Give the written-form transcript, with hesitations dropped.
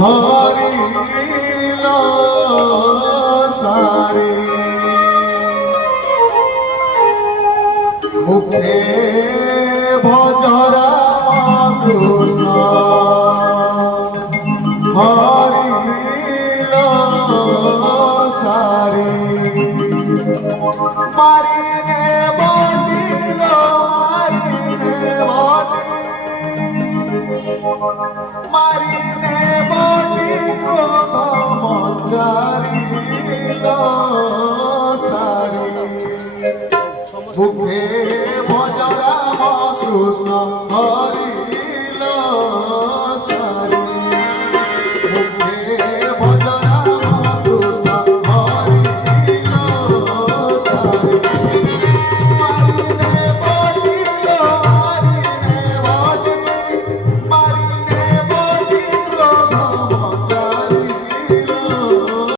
হরিল সারে মুখে ভজরা কৃষ্ণ হরিল সারে মারিনে বলিল মারিনে বলিল মঞ্জারিল সারে মুখে ভজরা কৃষ্ণ